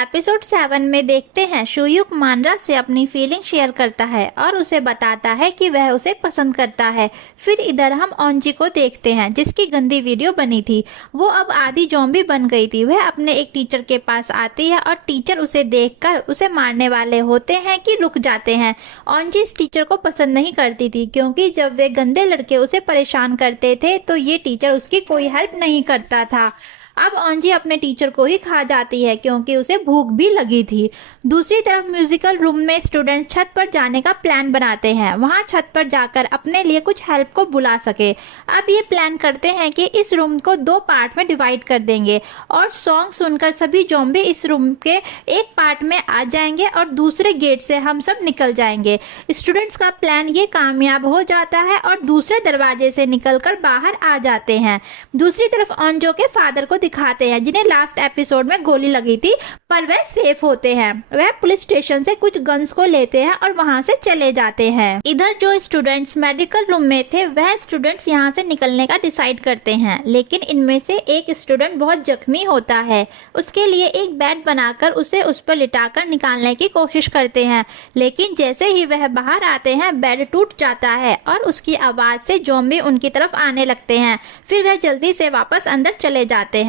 Episode 7 में देखते हैं शुयुक मानरा से अपनी फीलिंग शेयर करता है और उसे बताता है कि वह उसे पसंद करता है। फिर इधर हम ओंजी को देखते हैं जिसकी गंदी वीडियो बनी थी। वो अब आधी ज़ॉम्बी बन गई थी। वह अपने एक टीचर के पास आती है और टीचर उसे देखकर उसे मारने वाले होते हैं कि रुक जाते हैं। ओंजी इस टीचर को पसंद नहीं करती थी क्योंकि जब वे गंदे लड़के उसे परेशान करते थे तो ये टीचर उसकी कोई हेल्प नहीं करता था। अब ओंजी अपने टीचर को ही खा जाती है क्योंकि उसे भूख भी लगी थी। दूसरी तरफ म्यूजिकल रूम में स्टूडेंट्स छत पर जाने का प्लान बनाते हैं, वहां छत पर जाकर अपने लिए कुछ हेल्प को बुला सके। अब ये प्लान करते हैं कि इस रूम को 2 पार्ट में डिवाइड कर देंगे और सॉन्ग सुनकर सभी ज़ॉम्बी इस रूम के एक पार्ट में आ जाएंगे और दूसरे गेट से हम सब निकल जाएंगे। स्टूडेंट्स का प्लान ये कामयाब हो जाता है और दूसरे दरवाजे से निकलकर बाहर आ जाते हैं। दूसरी तरफ ओंजो के फादर को दिखाते हैं जिन्हें लास्ट एपिसोड में गोली लगी थी, पर वह सेफ होते हैं। वह पुलिस स्टेशन से कुछ गन्स को लेते हैं और वहां से चले जाते हैं। इधर जो स्टूडेंट्स मेडिकल रूम में थे वह स्टूडेंट्स यहां से निकलने का डिसाइड करते हैं, लेकिन इनमें से एक स्टूडेंट बहुत जख्मी होता है। उसके लिए एक बेड बनाकर उसे उस पर लिटाकर निकालने की कोशिश करते हैं, लेकिन जैसे ही वह बाहर आते हैं बेड टूट जाता है और उसकी आवाज से ज़ॉम्बी उनकी तरफ आने लगते हैं। फिर वह जल्दी से वापस अंदर चले जाते हैं।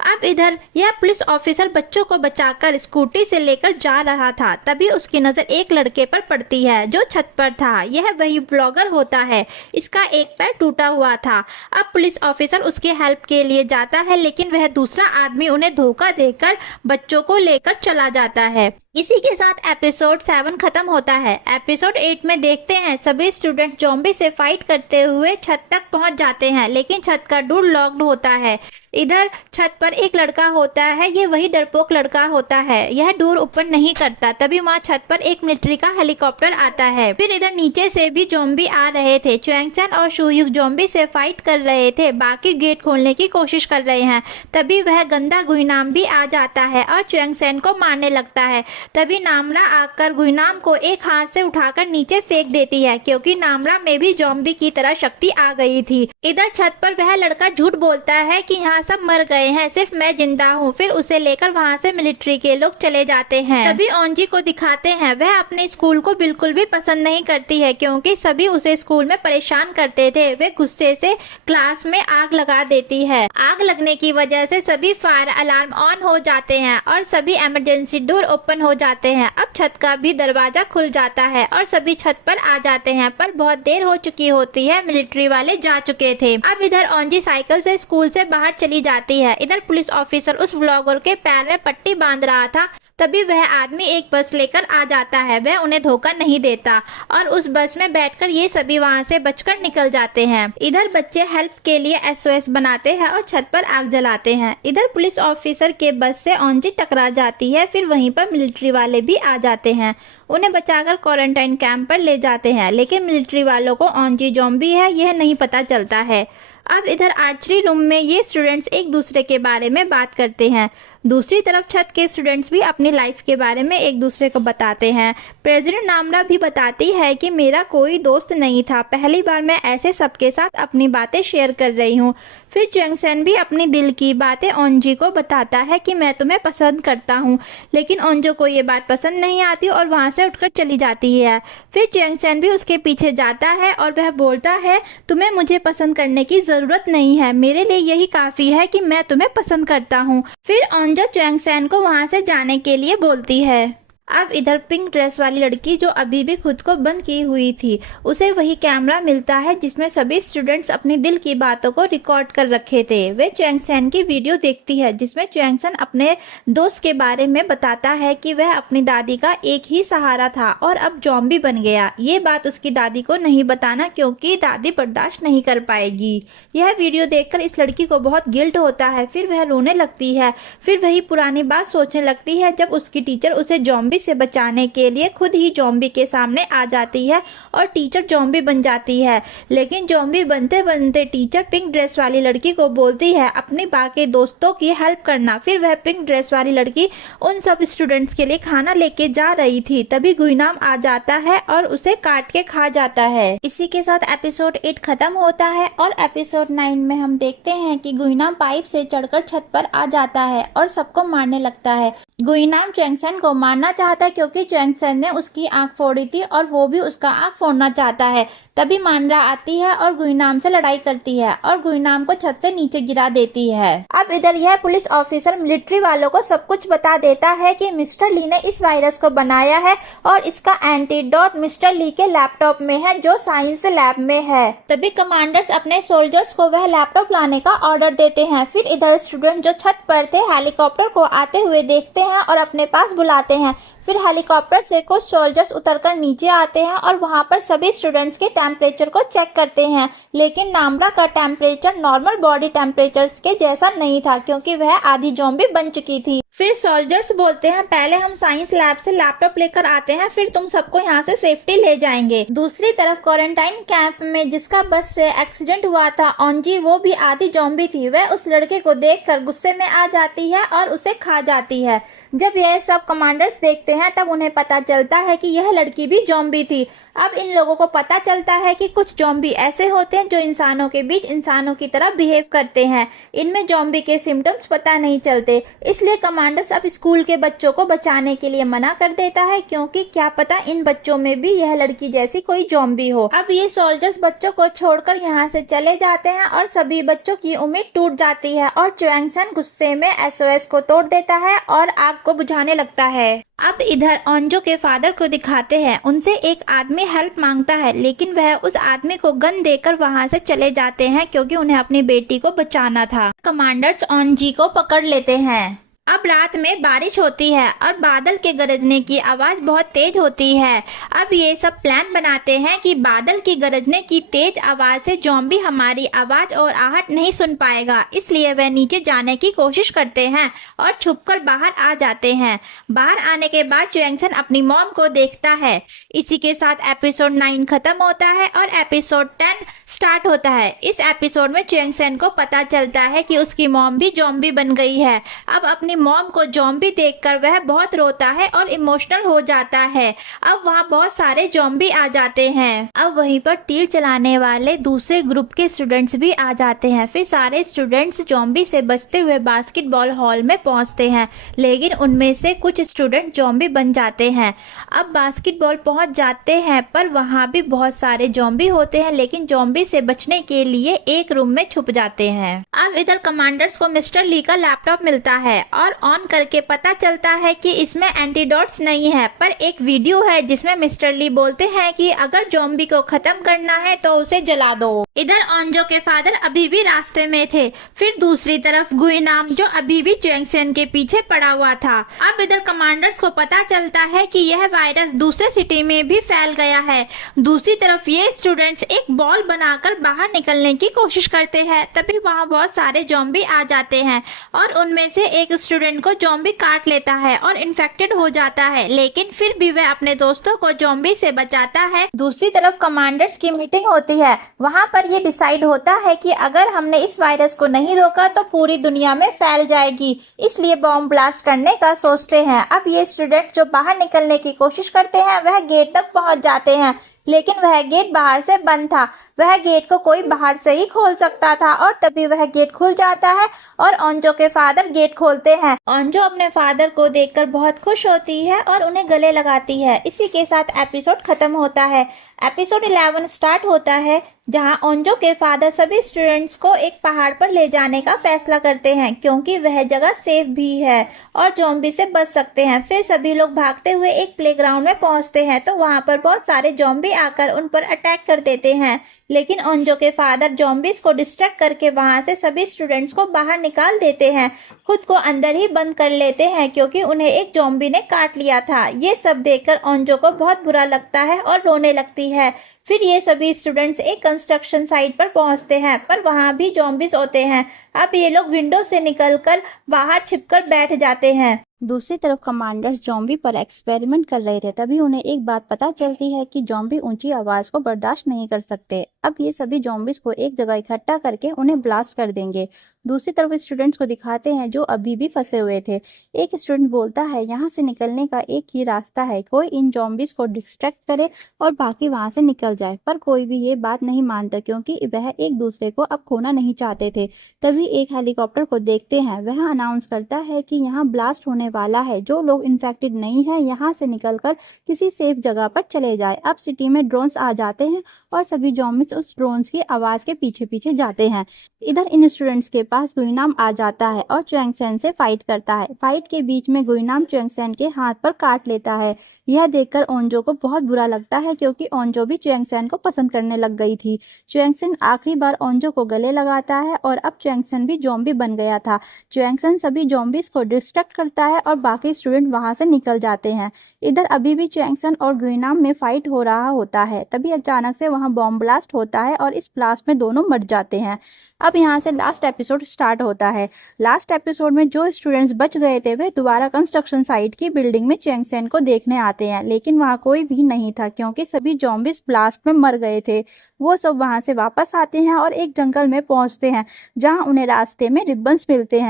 अब इधर यह पुलिस ऑफिसर बच्चों को बचाकर स्कूटी से लेकर जा रहा था, तभी उसकी नजर एक लड़के पर पड़ती है जो छत पर था। यह वही ब्लॉगर होता है, इसका एक पैर टूटा हुआ था। अब पुलिस ऑफिसर उसकी हेल्प के लिए जाता है, लेकिन वह दूसरा आदमी उन्हें धोखा देकर बच्चों को लेकर चला जाता है। इसी के साथ एपिसोड 7 खत्म होता है। एपिसोड 8 में देखते हैं सभी स्टूडेंट ज़ॉम्बी से फाइट करते हुए छत तक पहुंच जाते हैं, लेकिन छत का डोर लॉक्ड होता है। इधर छत पर एक लड़का होता है, ये वही डरपोक लड़का होता है। यह डोर ओपन नहीं करता, तभी वहाँ छत पर एक मिलिट्री का हेलीकॉप्टर आता है। फिर इधर नीचे से भी ज़ॉम्बी आ रहे थे। च्वेंगसेन और शुयुक ज़ॉम्बी से फाइट कर रहे थे, बाकी गेट खोलने की कोशिश कर रहे हैं। तभी वह गंदा गुइनाम भी आ जाता है और च्वेंगसेन को मारने लगता है। तभी नामरा आकर गुइनाम को एक हाथ से उठाकर नीचे फेंक देती है क्योंकि नामरा में भी ज़ॉम्बी की तरह शक्ति आ गई थी। इधर छत पर वह लड़का झूठ बोलता है कि यहाँ सब मर गए हैं, सिर्फ मैं जिंदा हूँ। फिर उसे लेकर वहाँ से मिलिट्री के लोग चले जाते हैं। तभी ओंजी को दिखाते हैं, वह अपने स्कूल को बिल्कुल भी पसंद नहीं करती है क्योंकि सभी उसे स्कूल में परेशान करते थे। वे गुस्से से क्लास में आग लगा देती है। आग लगने की वजह से सभी फायर अलार्म ऑन हो जाते हैं और सभी इमरजेंसी डोर ओपन हो जाते हैं। अब छत का भी दरवाजा खुल जाता है और सभी छत पर आ जाते हैं, पर बहुत देर हो चुकी होती है, मिलिट्री वाले जा चुके थे। अब इधर ओंजी साइकिल से स्कूल से बाहर चली जाती है। इधर पुलिस ऑफिसर उस व्लॉगर के पैर में पट्टी बांध रहा था, तभी वह आदमी एक बस लेकर आ जाता है। वह उन्हें धोखा नहीं देता और उस बस में बैठकर ये सभी वहां से बचकर निकल जाते हैं। इधर बच्चे हेल्प के लिए SOS बनाते हैं और छत पर आग जलाते हैं। इधर पुलिस ऑफिसर के बस से ओंजी टकरा जाती है। फिर वहीं पर मिलिट्री वाले भी आ जाते हैं, उन्हें बचाकर क्वारंटाइन कैंप पर ले जाते हैं, लेकिन मिलिट्री वालों को ओंजी ज़ॉम्बी है यह नहीं पता चलता है। अब इधर आर्चरी रूम में ये स्टूडेंट्स एक दूसरे के बारे में बात करते हैं। दूसरी तरफ छत के स्टूडेंट्स भी अपनी लाइफ के बारे में एक दूसरे को बताते हैं। प्रेसिडेंट नामरा भी बताती है कि मेरा कोई दोस्त नहीं था, पहली बार मैं ऐसे सबके साथ अपनी बातें शेयर कर रही हूँ। फिर च्वेंगसेन भी अपनी दिल की बातें ओंजी को बताता है कि मैं तुम्हें पसंद करता हूँ, लेकिन ओंजो को ये बात पसंद नहीं आती और वहाँ से उठकर चली जाती है। फिर च्वेंगसेन भी उसके पीछे जाता है और वह बोलता है, तुम्हें मुझे पसंद करने की जरूरत नहीं है, मेरे लिए यही काफी है कि मैं तुम्हें पसंद करता हूँ। फिर ओंजो च्वेंगसेन को वहाँ से जाने के लिए बोलती है। अब इधर पिंक ड्रेस वाली लड़की जो अभी भी खुद को बंद की हुई थी, उसे वही कैमरा मिलता है जिसमें सभी स्टूडेंट्स अपनी दिल की बातों को रिकॉर्ड कर रखे थे। वे च्वेंगसेन की वीडियो देखती है जिसमें च्वेंगसेन अपने दोस्त के बारे में बताता है कि वह अपनी दादी का एक ही सहारा था और अब ज़ॉम्बी बन गया। ये बात उसकी दादी को नहीं बताना क्योंकि दादी बर्दाश्त नहीं कर पाएगी। यह वीडियो देखकर इस लड़की को बहुत गिल्ट होता है, फिर वह रोने लगती है। फिर वही पुरानी बात सोचने लगती है जब उसकी टीचर उसे ज़ॉम्बी से बचाने के लिए खुद ही ज़ॉम्बी के सामने आ जाती है और टीचर ज़ॉम्बी बन जाती है। लेकिन ज़ॉम्बी बनते बनते टीचर पिंक ड्रेस वाली लड़की को बोलती है अपनी बाकी दोस्तों की हेल्प करना। फिर वह पिंक ड्रेस वाली लड़की उन सब स्टूडेंट्स के लिए खाना लेके जा रही थी, तभी गुइनाम आ जाता है और उसे काट के खा जाता है। इसी के साथ एपिसोड 8 खत्म होता है और एपिसोड 9 में हम देखते हैं कि गुइनाम पाइप से चढ़कर छत पर आ जाता है और सबको मारने लगता है। गुइनाम चैंगसन को मारना चाहता है क्योंकि चैंगसन ने उसकी आंख फोड़ी थी और वो भी उसका आंख फोड़ना चाहता है। तभी मांड्रा आती है और गुइनाम से लड़ाई करती है और गुइनाम को छत से नीचे गिरा देती है। अब इधर यह पुलिस ऑफिसर मिलिट्री वालों को सब कुछ बता देता है कि मिस्टर ली ने इस वायरस को बनाया है और इसका एंटीडोट मिस्टर ली के लैपटॉप में है जो साइंस लैब में है। तभी कमांडर्स अपने सोल्जर्स को वह लैपटॉप लाने का ऑर्डर देते हैं। फिर इधर स्टूडेंट जो छत पर थे हेलीकॉप्टर को आते हुए देखते हैं और अपने पास बुलाते हैं। फिर हेलीकॉप्टर से कुछ सोल्जर्स उतरकर नीचे आते हैं और वहां पर सभी स्टूडेंट्स के टेम्परेचर को चेक करते हैं, लेकिन नाम्रा का टेम्परेचर नॉर्मल बॉडी टेम्परेचर के जैसा नहीं था क्योंकि वह आधी ज़ॉम्बी बन चुकी थी। फिर सोल्जर्स बोलते हैं पहले हम साइंस लैब से लैपटॉप लेकर आते हैं, फिर तुम सबको यहाँ से सेफ्टी ले जाएंगे। दूसरी तरफ क्वारंटाइन कैंप में जिसका बस से एक्सीडेंट हुआ था ऑन्जी, वो भी आधी ज़ॉम्बी थी। वह उस लड़के को देखकर गुस्से में आ जाती है और उसे खा जाती है। जब यह सब कमांडर्स देखते हैं तब उन्हें पता चलता है कि यह लड़की भी ज़ॉम्बी थी। अब इन लोगों को पता चलता है कि कुछ ज़ॉम्बी ऐसे होते हैं जो इंसानों के बीच इंसानों की तरह बिहेव करते हैं। इनमें ज़ॉम्बी के सिम्टम्स पता नहीं चलते, इसलिए कमांडर्स अब स्कूल के बच्चों को बचाने के लिए मना कर देता है क्योंकि क्या पता इन बच्चों में भी यह लड़की जैसी कोई ज़ॉम्बी हो। अब ये सोल्जर्स बच्चों को छोड़कर यहाँ से चले जाते हैं और सभी बच्चों की उम्मीद टूट जाती है और चुएंगसन गुस्से में SOS को तोड़ देता है और आग को बुझाने लगता है। अब इधर ओंजो के फादर को दिखाते हैं। उनसे एक आदमी हेल्प मांगता है लेकिन वह उस आदमी को गन देकर वहां से चले जाते हैं क्योंकि उन्हें अपनी बेटी को बचाना था। कमांडर्स ओंजी को पकड़ लेते हैं। अब रात में बारिश होती है और बादल के गरजने की आवाज बहुत तेज होती है। अब ये सब प्लान बनाते हैं कि बादल की गरजने की तेज आवाज से ज़ॉम्बी हमारी आवाज और आहट नहीं सुन पाएगा, इसलिए वह नीचे जाने की कोशिश करते हैं और छुपकर बाहर आ जाते हैं। बाहर आने के बाद चुएंगसन अपनी मॉम को देखता है। इसी के साथ एपिसोड 9 खत्म होता है और एपिसोड 10 स्टार्ट होता है। इस एपिसोड में चुएंगसन को पता चलता है कि उसकी मॉम भी ज़ॉम्बी बन गई है। अब अपनी मॉम को ज़ॉम्बी देखकर वह बहुत रोता है और इमोशनल हो जाता है। अब वहाँ बहुत सारे ज़ॉम्बी आ जाते हैं। अब वहीं पर तीर चलाने वाले दूसरे ग्रुप के स्टूडेंट्स भी आ जाते हैं। फिर सारे स्टूडेंट्स ज़ॉम्बी से बचते हुए बास्केटबॉल हॉल में पहुंचते हैं, लेकिन उनमें से कुछ स्टूडेंट ज़ॉम्बी बन जाते हैं। अब बास्केटबॉल पहुंच जाते हैं पर वहाँ भी बहुत सारे ज़ॉम्बी होते हैं, लेकिन ज़ॉम्बी से बचने के लिए एक रूम में छुप जाते हैं। अब इधर कमांडर्स को मिस्टर ली का लैपटॉप मिलता है और ऑन करके पता चलता है कि इसमें एंटीडोट्स नहीं है, पर एक वीडियो है जिसमें मिस्टर ली बोलते हैं कि अगर ज़ॉम्बी को खत्म करना है तो उसे जला दो। इधर ओंजो के फादर अभी भी रास्ते में थे। फिर दूसरी तरफ गुइनाम जो अभी भी चुएंगसन के पीछे पड़ा हुआ था। अब इधर कमांडर्स को पता चलता है कि यह वायरस दूसरे सिटी में भी फैल गया है। दूसरी तरफ ये स्टूडेंट्स एक बॉल बनाकर बाहर निकलने की कोशिश करते हैं, तभी वहाँ बहुत सारे ज़ॉम्बी आ जाते हैं और उनमें से एक स्टूडेंट को ज़ॉम्बी काट लेता है और इन्फेक्टेड हो जाता है, लेकिन फिर भी वह अपने दोस्तों को ज़ॉम्बी से बचाता है। दूसरी तरफ कमांडर्स की मीटिंग होती है। वहाँ पर ये डिसाइड होता है कि अगर हमने इस वायरस को नहीं रोका तो पूरी दुनिया में फैल जाएगी, इसलिए बॉम्ब ब्लास्ट करने का सोचते हैं। अब ये स्टूडेंट जो बाहर निकलने की कोशिश करते हैं वह गेट तक पहुँच जाते हैं, लेकिन वह गेट बाहर से बंद था। वह गेट को कोई बाहर से ही खोल सकता था और तभी वह गेट खुल जाता है और ओंजो के फादर गेट खोलते हैं। ओंजो अपने फादर को देखकर बहुत खुश होती है और उन्हें गले लगाती है। इसी के साथ एपिसोड खत्म होता है। एपिसोड 11 स्टार्ट होता है जहां ओंजो के फादर सभी स्टूडेंट्स को एक पहाड़ पर ले जाने का फैसला करते हैं क्योंकि वह जगह सेफ भी है और ज़ॉम्बी से बच सकते हैं। फिर सभी लोग भागते हुए एक प्लेग्राउंड में पहुंचते हैं तो वहां पर बहुत सारे ज़ॉम्बी आकर उन पर अटैक कर देते हैं, लेकिन ओंजो के फादर ज़ॉम्बीज को डिस्ट्रैक्ट करके वहां से सभी स्टूडेंट्स को बाहर निकाल देते हैं। खुद को अंदर ही बंद कर लेते हैं क्योंकि उन्हें एक ज़ॉम्बी ने काट लिया था। ये सब देखकर ओंजो को बहुत बुरा लगता है और रोने लगती है। फिर ये सभी स्टूडेंट्स एक कंस्ट्रक्शन साइट पर पहुंचते हैं पर वहां भी ज़ॉम्बीज होते हैं। अब ये लोग विंडो से निकलकर बाहर छिपकर बैठ जाते हैं। दूसरी तरफ कमांडर्स जॉम्बी पर एक्सपेरिमेंट कर रहे थे। तभी उन्हें एक बात पता चलती है कि जॉम्बी ऊंची आवाज को बर्दाश्त नहीं कर सकते। अब ये सभी जॉम्बिस को एक जगह इकट्ठा करके उन्हें ब्लास्ट कर देंगे। दूसरी तरफ स्टूडेंट्स को दिखाते हैं जो अभी भी फंसे हुए थे। एक स्टूडेंट बोलता है यहाँ से निकलने का एक ही रास्ता है, कोई इन जॉम्बिस को डिस्ट्रैक्ट करे और बाकी वहां से निकल जाए। पर कोई भी ये बात नहीं मानता क्योंकि वह एक दूसरे को अब खोना नहीं चाहते थे। तभी एक हेलीकॉप्टर को देखते हैं, वह अनाउंस करता है कि यहाँ ब्लास्ट होने वाला है, जो लोग इन्फेक्टेड नहीं है यहाँ से निकलकर किसी सेफ जगह पर चले जाए। अब सिटी में ड्रोन्स आ जाते हैं और सभी जॉम्बिस उस ड्रोन्स की आवाज के पीछे पीछे जाते हैं। इधर इन स्टूडेंट्स के पास गुइनाम आ जाता है और च्युएंगसेन से फाइट करता है। फाइट के बीच में गुइनाम च्युएंगसेन के हाथ पर काट लेता है। यह देखकर ओंजो को बहुत बुरा लगता है क्योंकि ओंजो भी च्युएंगसेन को पसंद करने लग गई थी। च्युएंगसेन आखिरी बार ओंजो को गले लगाता है और अब च्युएंगसेन भी जॉम्बी बन गया था। च्युएंगसेन सभी जॉम्बिस को डिस्ट्रैक्ट करता है और बाकी स्टूडेंट वहां से निकल जाते हैं। इधर अभी भी च्युएंगसेन और गुइनाम में फाइट हो रहा होता है। तभी अचानक से वहां बॉम्ब ब्लास्ट होता है और इस ब्लास्ट में दोनों मर जाते हैं। अब यहाँ से लास्ट एपिसोड स्टार्ट होता है। लास्ट एपिसोड में जो स्टूडेंट्स बच गए थे वे दोबारा कंस्ट्रक्शन साइट की बिल्डिंग में च्युएंगसेन को देखने आते हैं, लेकिन वहाँ कोई भी नहीं था क्योंकि सभी जॉम्बिस ब्लास्ट में मर गए थे। वो सब वहाँ से वापस आते हैं और एक जंगल में पहुँचते हैं जहाँ उन्हें रास्ते में रिबन्स मिलते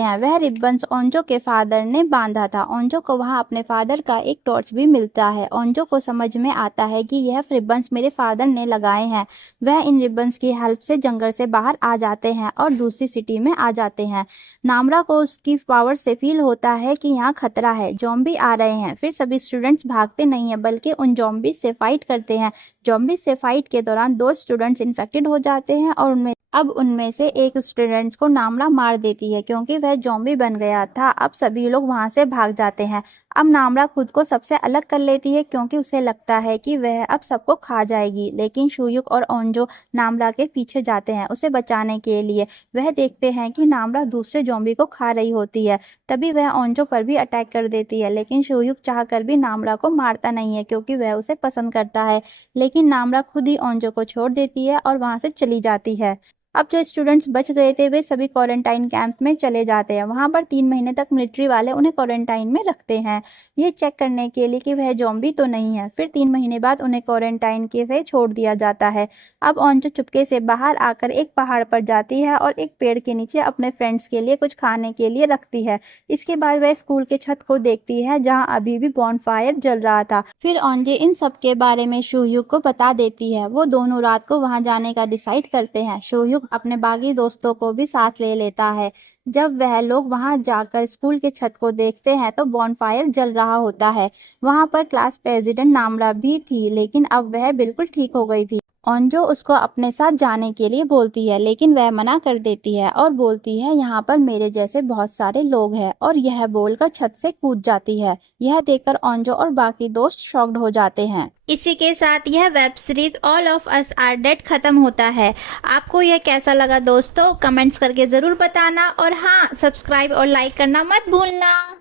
हैं। वह रिबन्स ओंजो के फादर ने बांधा था। ओंजो को वहाँ अपने फादर का एक टॉर्च भी मिलता है। ओंजो को समझ में आता है कि यह रिबन्स मेरे फादर ने लगाए हैं। वह इन रिबन्स की हेल्प से जंगल से बाहर आ जाते हैं और दूसरी सिटी में आ जाते हैं। नामरा को उसकी पावर से फील होता है कि यहाँ खतरा है, जॉम्बी आ रहे हैं। फिर सभी स्टूडेंट्स भागते नहीं है बल्कि उन जॉम्बी से फाइट करते हैं। जॉम्बी से फाइट के दौरान 2 स्टूडेंट्स इन्फेक्टेड हो जाते हैं और उनमें से एक स्टूडेंट्स को नामरा मार देती है क्योंकि वह जॉम्बी बन गया था। अब सभी लोग वहां से भाग जाते हैं। अब नामरा खुद को सबसे अलग कर लेती है क्योंकि उसे लगता है कि वह अब सबको खा जाएगी, लेकिन शुयुक और ओंजो नामरा के पीछे जाते हैं उसे बचाने के लिए। वह देखते हैं कि नामरा दूसरे जॉम्बी को खा रही होती है। तभी वह ओंजो पर भी अटैक कर देती है, लेकिन शुयुक चाहकर भी नामरा को मारता नहीं है क्योंकि वह उसे पसंद करता है। लेकिन नामरा खुद ही ओंजो को छोड़ देती है और वहां से चली जाती है। अब जो स्टूडेंट्स बच गए थे वे सभी क्वारंटाइन कैंप में चले जाते हैं। वहां पर 3 महीने तक मिलिट्री वाले उन्हें क्वारंटाइन में रखते हैं, ये चेक करने के लिए कि वह जॉम्बी तो नहीं है। फिर 3 महीने बाद उन्हें क्वारंटाइन के से छोड़ दिया जाता है। अब ओंजो चुपके से बाहर आकर एक पहाड़ पर जाती है और एक पेड़ के नीचे अपने फ्रेंड्स के लिए कुछ खाने के लिए रखती है। इसके बाद वह स्कूल के छत को देखती है जहाँ अभी भी बॉनफायर जल रहा था। फिर ओंजो इन सब के बारे में शुयुक को बता देती है। वो दोनों रात को वहां जाने का डिसाइड करते हैं। शुयुक अपने बाकी दोस्तों को भी साथ ले लेता है। जब वह लोग वहां जाकर स्कूल के छत को देखते हैं तो बॉनफायर जल रहा होता है। वहां पर क्लास प्रेसिडेंट नामरा भी थी, लेकिन अब वह बिल्कुल ठीक हो गई थी। ओंजो उसको अपने साथ जाने के लिए बोलती है, लेकिन वह मना कर देती है और बोलती है यहाँ पर मेरे जैसे बहुत सारे लोग हैं, और यह बोलकर छत से कूद जाती है। यह देखकर ओंजो और बाकी दोस्त शॉक्ड हो जाते हैं। इसी के साथ यह web series all of us are dead खत्म होता है। आपको यह कैसा लगा दोस्तों, कमेंट्स करके जरूर बताना, और हाँ, सब्सक्राइब और लाइक करना मत भूलना।